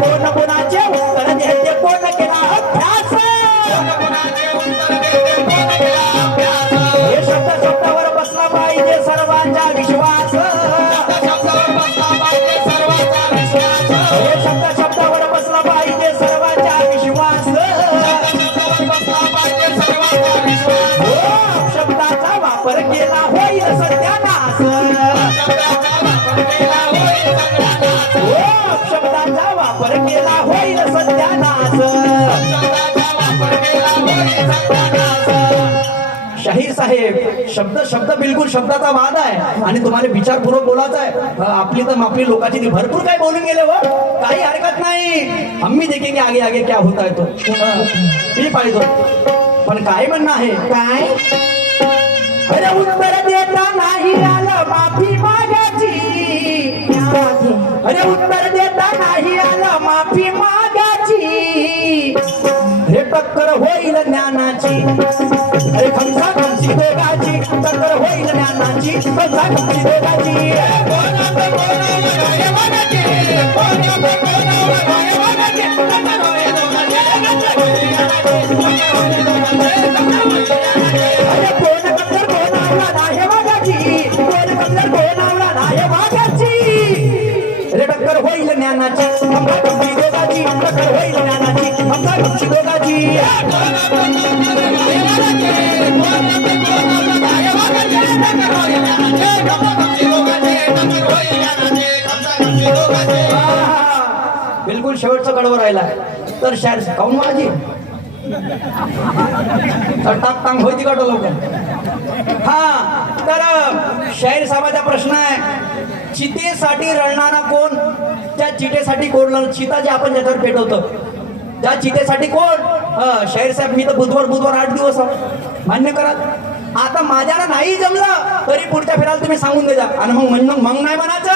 कोण कोणाचे उत्तर देते कोण केला अभ्यास हे शब्द शब्दावर बसला पाहिजे सर्वांचा विश्वास हे शब्द शब्दावर बसला पाहिजे सर्वांचा विश्वास शब्दाचा वापर केला होईल सत्यानाश शब्दाचा वापर केला होईल सत्यानाश शाहीर साहेब शब्द शब्द बिलकुल शब्दाचा वाद आहे आणि तुम्हाला विचारपूर्वक बोलायचं आहे आपली लोकांची भरपूर काय बोलून गेले हो काही हरकत नाही आम्ही देखेंगे आगे आगे क्या होता है तो मी पाहिजे पण काय म्हणणं आहे काय अरे उत्तर देता नाही आलं माफी मागायची अरे उत्तर देता नाही आलं माफी मागायची हे टक्कर होईल ज्ञानाची अरे खमसा खमसी दोघाची टक्कर होईल ज्ञानाची खमसा खमसी दोघाची अरे कोण कत्तर कोण आवला नाही वागाची कोण कत्तर कोण आवला नाही वागाची अरे टक्कर होईल ज्ञानाची खमसा खमसी दोघाची टक्कर होईल ज्ञानाची खमसा खमसी दोघाची बिलकुल शेवटचा कडवर राहिला तर शायर काऊन माझी टाक टांग होती का लोक हा तर शाहीर साहेबाचा प्रश्न आहे चितेसाठी रडणारा कोण त्या चितेसाठी कोण चिता जे आपण ज्याच्यावर पेटवतो त्या चितेसाठी कोण शाहीर साहेब मी तर बुधवार 8 दिवस मान्य करा आता माझ्याला नाही जमलं तरी पुढच्या फिरायला तुम्ही सांगून द्या आणि मग नाही म्हणायचं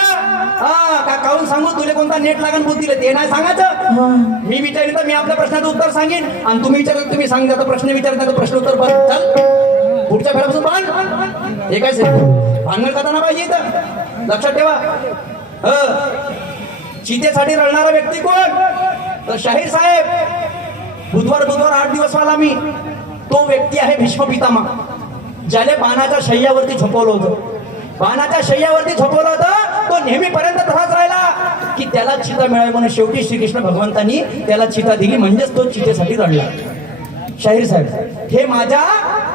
का काऊन सांगू तुला कोणता नेट लागन बुद्धीला ते नाही सांगायचं मी विचारित तर मी आपल्या प्रश्नाचं उत्तर सांगेन आणि तुम्ही विचारत तुम्ही सांगा प्रश्न विचारता प्रश्न उत्तर बंद चल पुढच्या फेरापासून बंद हे काय भांगण करता ना पाहिजे इथं लक्षात ठेवा चितेसाठी रडणारा व्यक्ती कोण तर शाहीर साहेब बुधवार 8 दिवस वाला मी तो व्यक्ती आहे भीष्म पितामह ज्याने बाणाच्या शय्यावरती झोपवलं होतं बाणाच्या शय्यावरती झोपवलं होतं तो नेहमीपर्यंत तसाच राहिला की त्याला चिता मिळावी म्हणून शेवटी श्रीकृष्ण भगवंतांनी त्याला चिता दिली म्हणजेच तो चितेसाठी रडला शाहीर साहेब हे माझ्या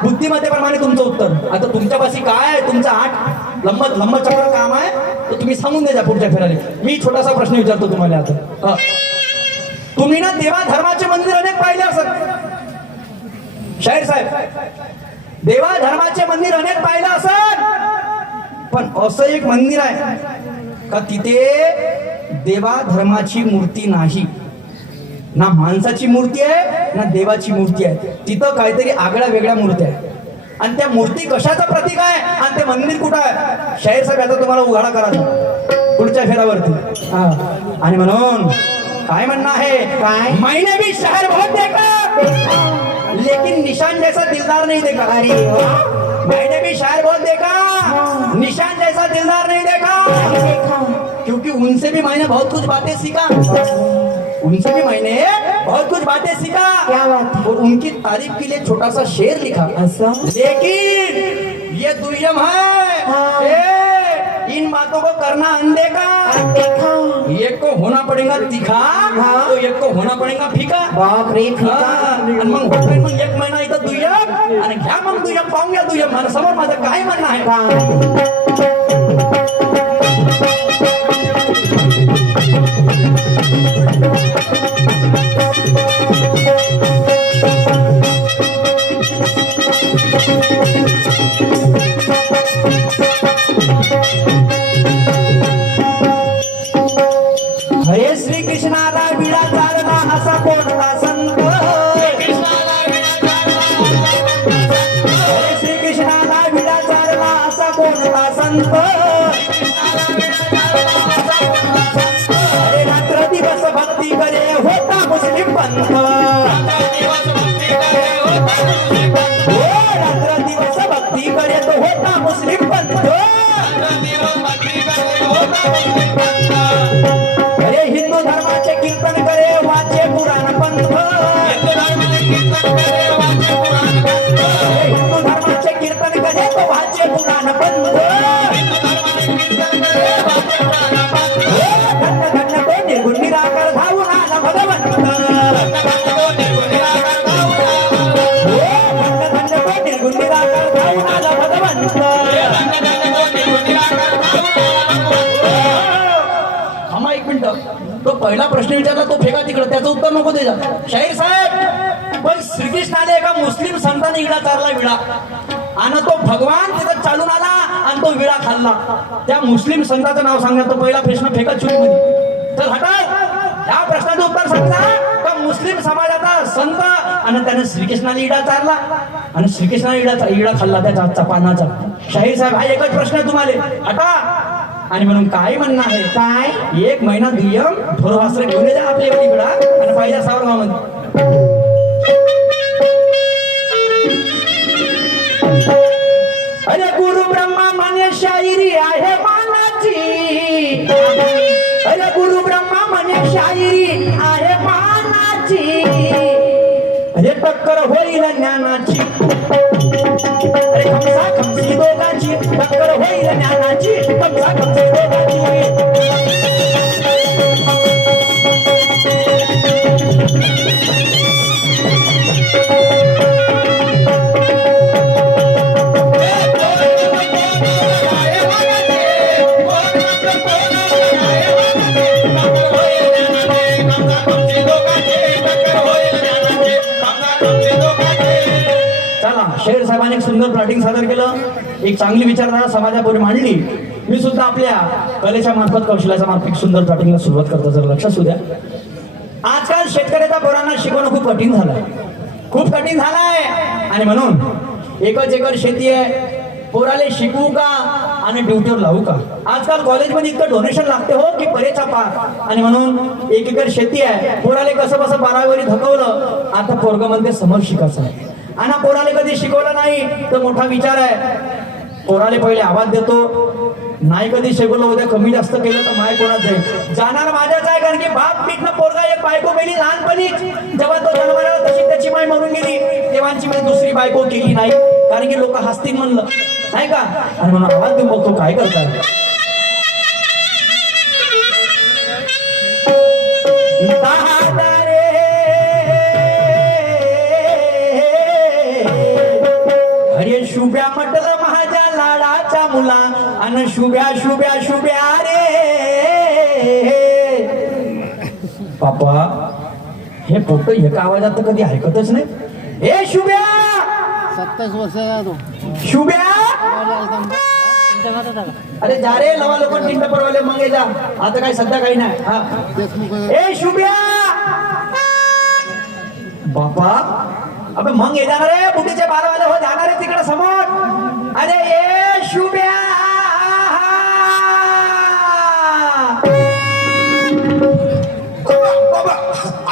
बुद्धिमत्तेप्रमाणे तुमचं उत्तर आता तुमच्यापाशी काय आहे तुमचं 8 लंब चक्र काम आहे तर तुम्ही सांगून द्या पुढच्या फेराला मी छोटासा प्रश्न विचारतो तुम्हाला आता तुम्ही ना देवा धर्माचे मंदिर अनेक पाहिले असत शाहीर साहेब देवा धर्माचे मंदिर अनेक पाहिलं असत पण असं एक मंदिर आहे का तिथे देवा धर्माची मूर्ती नाही ना माणसाची मूर्ती आहे ना देवाची मूर्ती आहे तिथं काहीतरी आगळ्या वेगळ्या मूर्त्या आहे आणि त्या मूर्ती कशाचं प्रतीक आहे आणि ते मंदिर कुठं आहे शाहीर साहेब याचा तुम्हाला उघाडा करा पुढच्या फेरावरती आणि म्हणून काय म्हणणं आहे काय मैंने भी शहर बहुत देखा लेकिन निशान जैसा दिलदार नहीं देखा मैंने भी शहर बहुत देखा निशान जैसा दिलदार नहीं देखा क्योंकि उनसे भी मैंने बहुत कुछ बातें सीखा उनसे भी मैंने बहुत कुछ बातें सीखा क्या बात और उनकी तारीफ के लिए छोटा सा शेर लिखा लेकिन ये दुर्यम है इन बातों को करना अनदेखा एक को होना पड़ेगा तीखा तो एक को होना पड़ेगा फीका बाप रे मग एक महिना इथं दुय्यम आणि घ्या मग दुय्यम पाहून घ्या दुय्यम मला समोर माझं काय म्हणणं आहे का हरे श्री कृष्णाला विडा चालला असा कोणता संत हरे श्री कृष्णाला विडा चालला असा कोणता संत अरे रात्र दिवस भक्ती करे होता मुस्लिम पंथ रात्र दिवस भक्ती करे तो होता मुस्लिम पंथ हिंदू धर्माचे कीर्तन करे वाचे पुराण पंथ हिंदू धर्माचे कीर्तन करे तो वाचे पुराण पंथ धन्य धन्य तो निर्गुण निराकार धावून आला भगवंत धन्य धन्य तो निर्गुण निराकार धावून आला भगवंत थांबा एक मिनिट तो पहिला प्रश्न विचारला तो फेका तिकडे त्याचं उत्तर नको द्या शाहीर साहेब पण श्रीकृष्णाने एका मुस्लिम संतांनी इडा चारला विडा आणि तो भगवान तिथं चालून आला आणि तो विडा खाल्ला त्या मुस्लिम संतांचं नाव सांगा तो पहिला प्रश्न फेका चुरीमध्ये तर हटा ह्या प्रश्नाचं उत्तर सांगा का मुस्लिम समाजाचा संत आणि त्याने श्रीकृष्णाने इडा चारला आणि श्रीकृष्णाने इडा खाल्ला त्याच्या हातचा पानाचा शाहीर साहेब हा एकच प्रश्न आहे तुम्हाला हटा आणि म्हणून काय म्हणणं आहे काय एक महिना दुय्यम ढोरवास्त्र घेऊन येते आपल्या एवढी विडा आणि पाहिजे सावरगावमध्ये अरे गुरु ब्रह्मा म्हणे शायरी आहे मानाची अरे गुरु ब्रह्मा म्हणे शायरी आहे मानाची अरे टक्कर होईल ज्ञानाची अरे खमसा खमसी दोघांची टक्कर होईल ज्ञानाची खमसा खमसी दोघांची शेर साहेबांनी एक सुंदर प्लॉटिंग सादर केलं एक चांगली विचारधारा समाजापुढे मांडली मी सुद्धा आपल्या कलेच्या मार्फत कौशल्याच्या मार्फत सुंदर प्लॉटिंगला सुरुवात करतो जर लक्ष असू द्या आजकाल शेतकऱ्याच्या पोरांना शिकवणं खूप कठीण झालंय खूप कठीण झालंय आणि म्हणून एकच एकर शेती आहे पोराले शिकवू का आणि ड्युटीवर लावू का आजकाल कॉलेजमध्ये इतकं डोनेशन लागते हो की परेचा पार आणि म्हणून एक एकर शेती आहे पोराले कसं कसं 12वी धकवलं आता पोरगं म्हणते समोर शिकायचं आहे आणि पोराले कधी शिकवलं नाही तर मोठा विचार आहे पोराले पहिले आवाज देतो नाही कधी शिकवलं उद्या कमी जास्त केलं तर माय कोणाच जाईल जाणार माझ्याच आहे कारण की बाप पीठनं पोरगा एक बायको गेली लहानपणीच जेव्हा तो जन्माला तशी त्याची माय मरून गेली तेव्हाची मी दुसरी बायको केली नाही कारण की लोक हसतील म्हणलं नाही का आणि म्हणून आवाज देऊन बघतो काय करताय अरे शुभ्या म्हटलं माझ्या लाडाच्या मुला आणि शुभ्या शुभ्या शुभ्या रे पापा हे फोटो एका आवाजात तर कधी ऐकतच नाही हे शुभ्या 27 वर्षाचा तो शुभ्या अरे जा रे लवा लोक टिंट पडवले मग जा आता काय सध्या काही नाही हा ए शुभ्या बापा अबे मग ये जाणार रे बुटीचे 12 वाले हो जाणार आहे तिकडे समोर अरे ए शुभ्या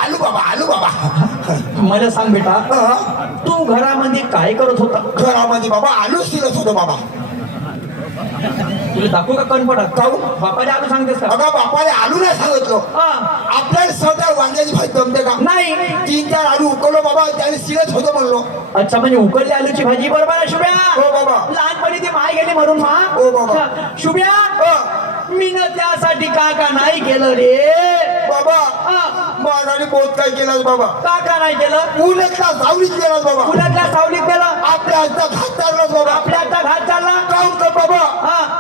आलू बाबा मला सांग बेटा तू घरामध्ये काय करत होता घरामध्ये बाबा आलू शिरत होतो बाबा तुला दाखवू का कण पडत काऊ बापाने आलू सांगतेस का अगं बापाने आलू नाही सांगितलं आपल्याला स्वतः वांग्याची भाजी जमते का नाही 3-4 आलू उकळलो बाबा त्याने शिरत होतो म्हणलो अच्छा म्हणजे उकडली आलूची भाजी बरोबर आहे शुभ्या हो बाबा लहानपणी ती माय गेली म्हणून मा हो बाबा शुभ्या मी न त्यासाठी काका नाही केलं रे बाबा माझ्याने बहुत काय केलं बाबा काका नाही केलं उलटला सावलीत केलं बाबा उलटल्या सावलीत गेलं आपल्या हातचा घात चालला बाबा आपल्या आता घात चालला काऊन कर बाबा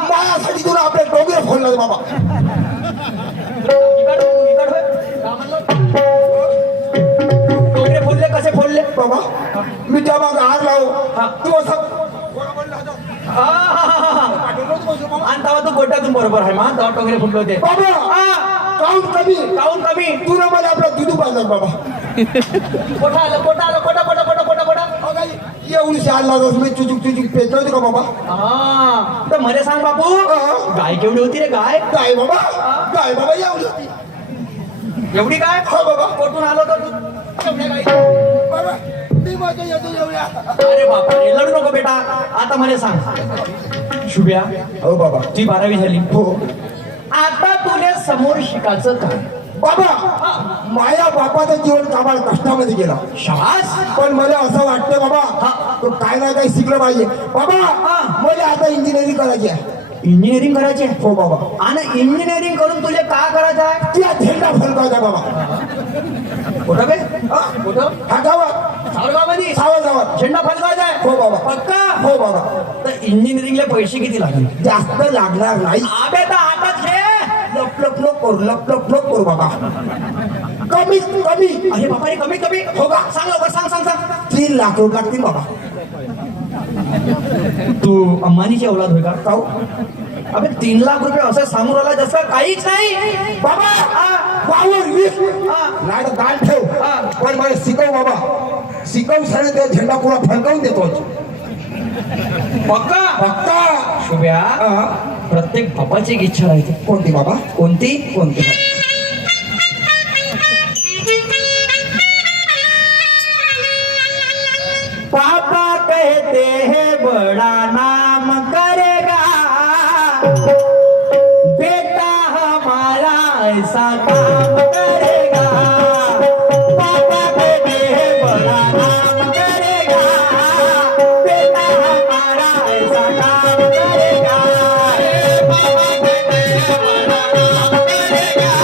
माझ्यासाठी तुला आपल्या डोंगर फोडलं बाबा डोंगरे फोडले कसे फोडले बाबा मी त्या मागे हार लावू तू असं आणि तेव्हा तू गोट्यातून बरोबर आहे मा तेव्हा टोंगरे फुटले होते बाबा काऊन कमी तुला मला आपला दुधू पाहिजे बाबा कोठा आलं कोठा एवढी शाल लागत मी चुचूक पेच होती का बाबा हा तर मला सांग बापू गाय केवढी होती रे गाय काय बाबा एवढी होती एवढी काय हो बाबा कोठून आलो तर तू एवढ्या गाई बाबा मी माझ्या येतो एवढ्या अरे बापा रे लढू नको बेटा आता मला सांग शुभ्या हो बाबा ती 12वी झाली हो आता तुला समोर शिकायचं काय बाबा माझ्या बापाचं जीवन कामाला कष्टामध्ये गेलं शाबास. पण मला असं वाटतं बाबा तो काय ना काय शिकलं पाहिजे बाबा. मला आता इंजिनिअरिंग करायची आहे. इंजिनिअरिंग करायची आहे? हो बाबा. आणि इंजिनिअरिंग करून तुला काय करायचं आहे? त्या झेंडा फलकायचा बाबा. कुठं बे? हा? कुठं? हा गावात सावरगावमध्ये गावात झेंडा फडकावायचा आहे? हो बाबा. पक्का? हो बाबा. तर इंजिनिअरिंगला पैसे किती लागतील? जास्त लागणार नाही. आबे तर हातात घे. लप लप लप करू लप लप लप करू बाबा. कमी कमी अरे बापा रे, कमी कमी हो का? सांग लवकर, सांग सांग सांग. 3 लाख रुपये लागतील बाबा. तू अंबानीची औलाद होय का? काऊ अबे 3 लाख रुपये असं सांगून राहिला जसं काहीच नाही. बाबा हा. वावर वीस हा. नाही तर दान ठेव. हा. पण मला शिकव बाबा. शिकव सर त्या झेंडा पुरा फडकावून देतो. पक्का? पक्का. शुभ्या, हा. प्रत्येक बापाची एक इच्छा राहते. कोणती बाबा? कोणती? कोणती? पापा कहते हैं बड़ा नाम करेगा, बेटा हमारा ऐसा काम करेगा. पापा कहते हैं बड़ा नाम करेगा, बेटा हमारा ऐसा काम करेगा. पापा कहते हैं बड़ा नाम करेगा,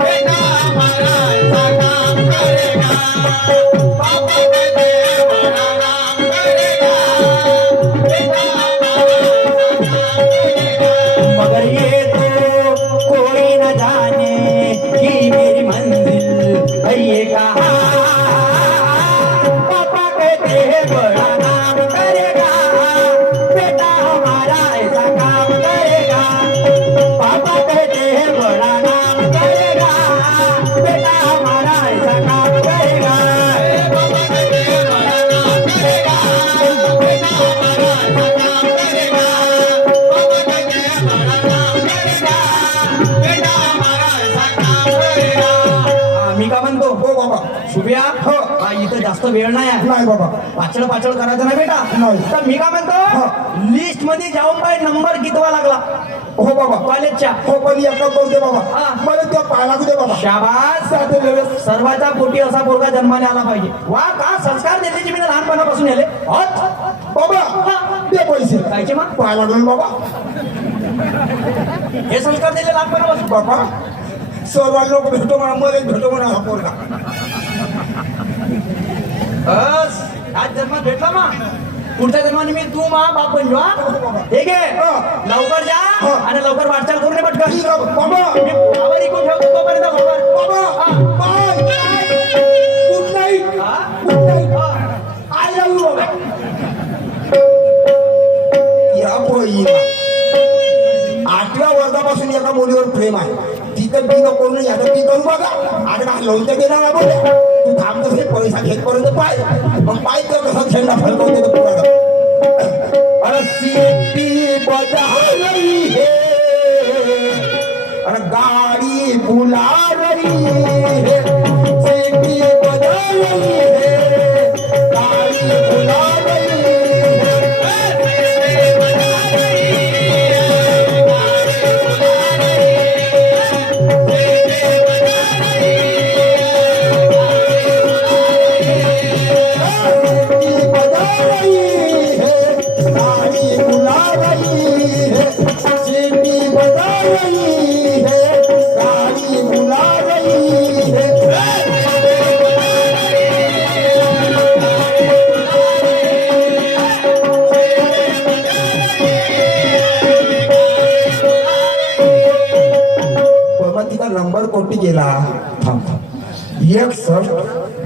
बेटा हमारा ऐसा काम करेगा. पापा कहते हैं बड़ा नाम करेगा, बेटा हमारा ऐसा काम करेगा. मगर ये तो कोई न जाने कि मेरी मंजिल है ये कहाँ. पापा कहते हैं बड़ा नाम करेगा, बेटा हमारा ऐसा काम करेगा. पापा कहते हैं बड़ा नाम करेगा, बेटा हमारा ऐसा काम करेगा. पापा कहते हैं बड़ा नाम करेगा, बेटा हमारा ऐसा काम करेगा. पापा कहते हैं बड़ा नाम करेगा, बेटा हमारा ऐसा काम करेगा. मी का म्हणतो? हो बाबा. शुभ्या, हो इथं जास्त वेळ नाही आहे. नाही बाबा. पाचळ पाचळ करायचं नाही बेटा. नाही. तर मी काय म्हणतो, लिस्ट मध्ये जाऊन काय नंबर कितवा लागला हो बाबा. कॉलेजच्या? हो पण एक काम करू दे बाबा. हा. मला त्या पाया लागू दे बाबा. शाबास. साधे वेळेस सर्वाच्या पोटी असा पोरगा जन्माला आला पाहिजे. वा का संस्कार दिल्लीची मी लहानपणापासून आले. बाबा दे पैसे. कायचे मग? पाय लागलो बाबा. हे संस्कार दिले लहानपणापासून. बाबा सर्व लोक भेटो म्हणा मला एक भेटो म्हणा हा पोरगा. बस आज जन्मात भेटला मग पुढच्या जन्माने मी तू मा बाप बनलो. हा? ठीक आहे. लवकर जा हा. आणि लवकर वाटचाल करून ये पटकन. ठीक आहे बाबा. मी फ्लावर इकून ठेवतो तोपर्यंत बरोबर. बाबा बाय. Good night. हा? Good night. हा. आय लव्ह यू बाबा. या पोईला 8व्या वर्गापासून एका मुलीवर प्रेम आहे. तिथं बी नको करून याचं बी करून बघा. आणि काय लोणचं देणार ना बोल. तू थांबतो हे पैसा घेतपर्यंत पाय मग पाय तर कसं झेंडा फडकवून देतो पुरा. अरे सीटी बजा रही है अरे गाड़ी बुला रही है. सीटी बजा रही है गाड़ी बुला रही है. नंबर कोटी गेला. थांब थांब. 61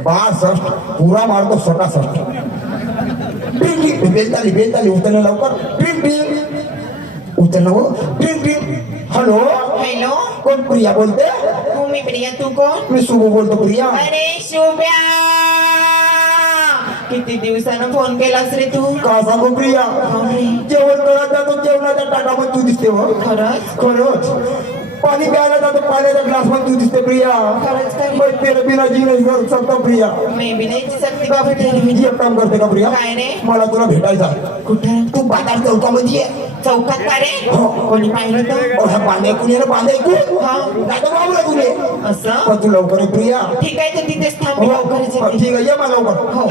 62 पुरा मारतो 67. टिंग टिंग बेलताली बेलताली उचलणं लवकर. टिंग टिंग उचलणं हो. टिंग टिंग. हॅलो हॅलो, कोण? प्रिया बोलते. मी प्रिया, तू कोण? मी शुभ बोलतो. प्रिया अरे शुभ्या, किती दिवसानं फोन केलास रे तू? का सांगू प्रिया जेवण करायला जातो जेवणाच्या ताटामध्ये तू दिसते हो. खरंच? खरंच. पाणी प्यायला जातो पाण्याच्या ग्लास मध्ये तू दिसते प्रिया. खरंच काय? मैं तेरे बिना जी नहीं कर सकता प्रिया. मी बी नाही सकते बाबा तेरे. एक काम करते का प्रिया? काय रे? मला तुला भेटायचं आहे. कुठे? तू बाजार चौकामध्ये ये. चौकात का रे हो. कोणी पाहिलं तर ह्या बांधे कुणी बांधे हा. दादा बाबला तुम्ही असं पण तू लवकर ये, प्रिया ठीक आहे तू तिथेच थांब हो, मी लवकरच हो, येते. ठीक आहे ये मला लवकर हो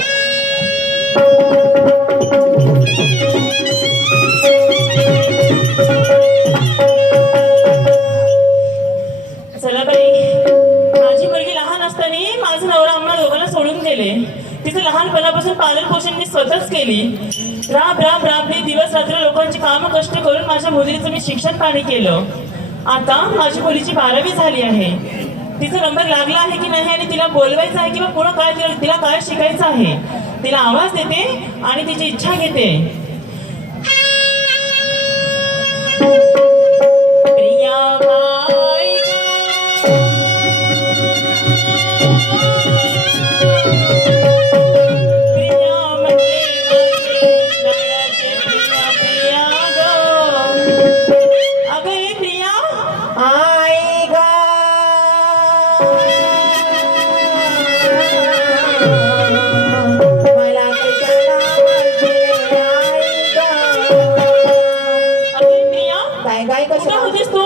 चला बाई माझी मुलगी लहान असताना माझा नवरा आम्हाला दोघांना सोडून गेले. तिचं लहानपणापासून पालन पोषण मी स्वतःच केली. राब राब राबली दिवस रात्र लोकांची कामं कष्ट करून माझ्या मुलीचं मी शिक्षण पाणी केलं. आता माझी मुलीची 12वी झाली आहे. तिचा नंबर लागला आहे की नाही आणि तिला बोलवायचं आहे किंवा पुढं काय तिला काय शिकायचं आहे. तिला आवाज देते आणि तिची इच्छा घेते. प्रिया बाई प्रिया म्हटले माझे प्रिया प्रिया गं. अगं हे प्रिया आई गा मला कशाला म्हणते आई गा. अगं हे प्रिया काय काय कुठं कसं होतीस तू?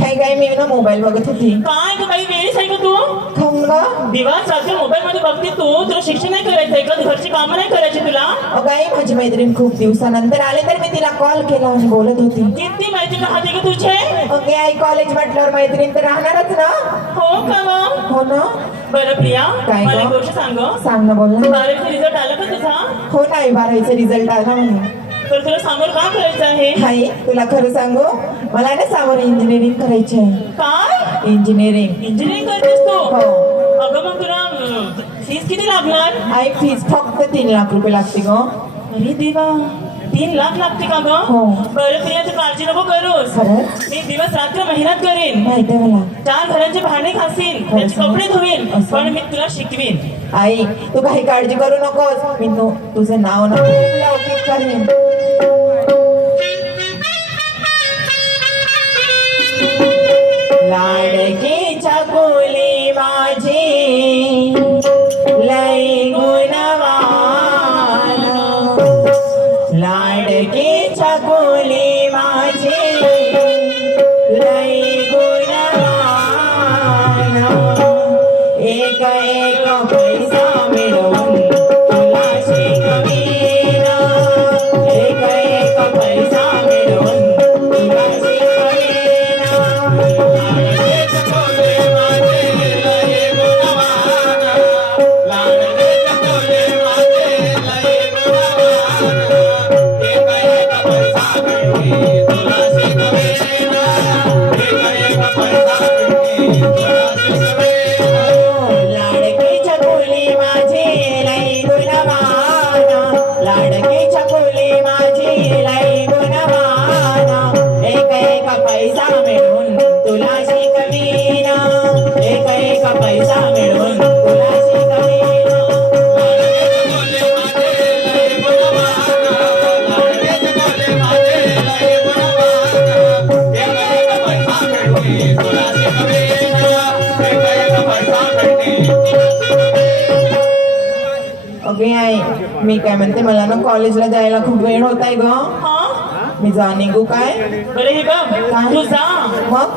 काय काय मी ना मोबाईल बघत होती काय ग बाई वेळीच आहे का तू? खाऊन ग दिवस रात्र मोबाईल मध्ये बघते तू. तुला शिक्षण नाही करायचंय का? घरची कामं नाही करायची तुला? अगाई माझी मैत्रीण खूप दिवसानंतर आले तर मी तिला कॉल केला आणि बोलत होती. किती माहिती राहते का तुझे? ओके आई कॉलेज म्हटल्यावर मैत्रीण तर राहणारच ना. हो का मग? हो ना बरं प्रिया काय मला ग? एक गोष्ट सांग. सांग ना बोल ना. 12वीचा रिझल्ट आला का तुझा? हो नाही 12वीचा रिझल्ट आला म्हणे. तर तुला समोर का करायचं आहे? आई तुला खरं सांगू मला ना समोर इंजिनिअरिंग करायची आहे. काय इंजिनिअरिंग इंजिनिअरिंग करतेस तू? हो अगं मग तुला फीस किती लागणार? आई फीस फक्त 3 लाख रुपये लागते ग. अरे देवा 3 लाख लागते का ग? हो. बरं प्रिया तू काळजी नको करूस. खरंच मी दिवस रात्र मेहनत करेन. माहिती आहे मला. 4 घरांचे भांडे घासीन, त्याचे कपडे धुवीन, असं? पण मी तुला शिकवीन. आई तू काही काळजी करू नकोस मी तुझं नाव ना खूप लौकिक करेन. लाडकीच्या बोली माझी लई गुणवान. लाडकीच्या बोली माझी लई गुणवान. एक एक पैसा मिळवून तुला शिकवीन. एक एक पैसा मिळवून तुला शिकवीन. लाडकीच्या बोली माझी लई गुणवान. लाडकीच्या बोली माझी लई गुणवान. एक एक पैसा मिळवून तुला शिकवीन. एक एक पैसा मिळवून तुला शिकवीन. लाडकीच्या बोली माझी लई गुणवान. लाडकीच्या बोली माझी लई गुणवान. एक एक पैसा मिळवून तुला शिकवीन. एक एक पैसा मिळवून तुला शिकवीन. लाडकीच्या बोली माझी लई गुणवान. लाडकीच्या बोली माझी लई गुणवान. एक एक पैसा मिळवून तुला शिकवीन. एक एक पैसा मिळवून तुला शिकवीन. ओके आई मी काय म्हणते मला ना कॉलेजला जायला खूप वेळ होत आहे ग. हा मी जा निघू काय बरं हे बघ काय? तू जा. मग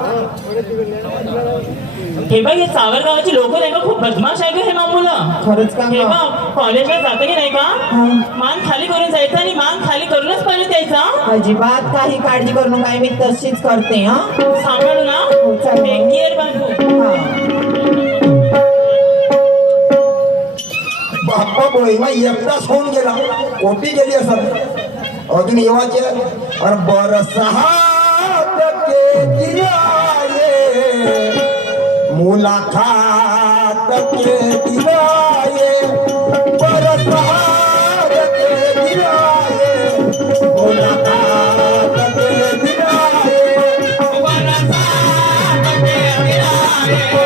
हे बघ हे सावरगावाची लोक नाही का खूप बदमाश आहे का हे मुलं? खरंच का हे मग? बघ कॉलेजला जाते की नाही का हा. मान खाली करून जायचं आणि मान खाली करूनच परत यायचा. अजिबात काही काळजी करू नका मी तशीच करते हा. सांभाळू ना हो, चालेल. बेंकीयर बांधू. हा. बाप्पा बोईमा एकदाच होऊन गेला कोटी गेली असत अजून येवाचे और बरसात के दिनाये मुलाकात के दिनाये बरसात के दिनाये मुलाकात के दिनाये बरसात के दिनाये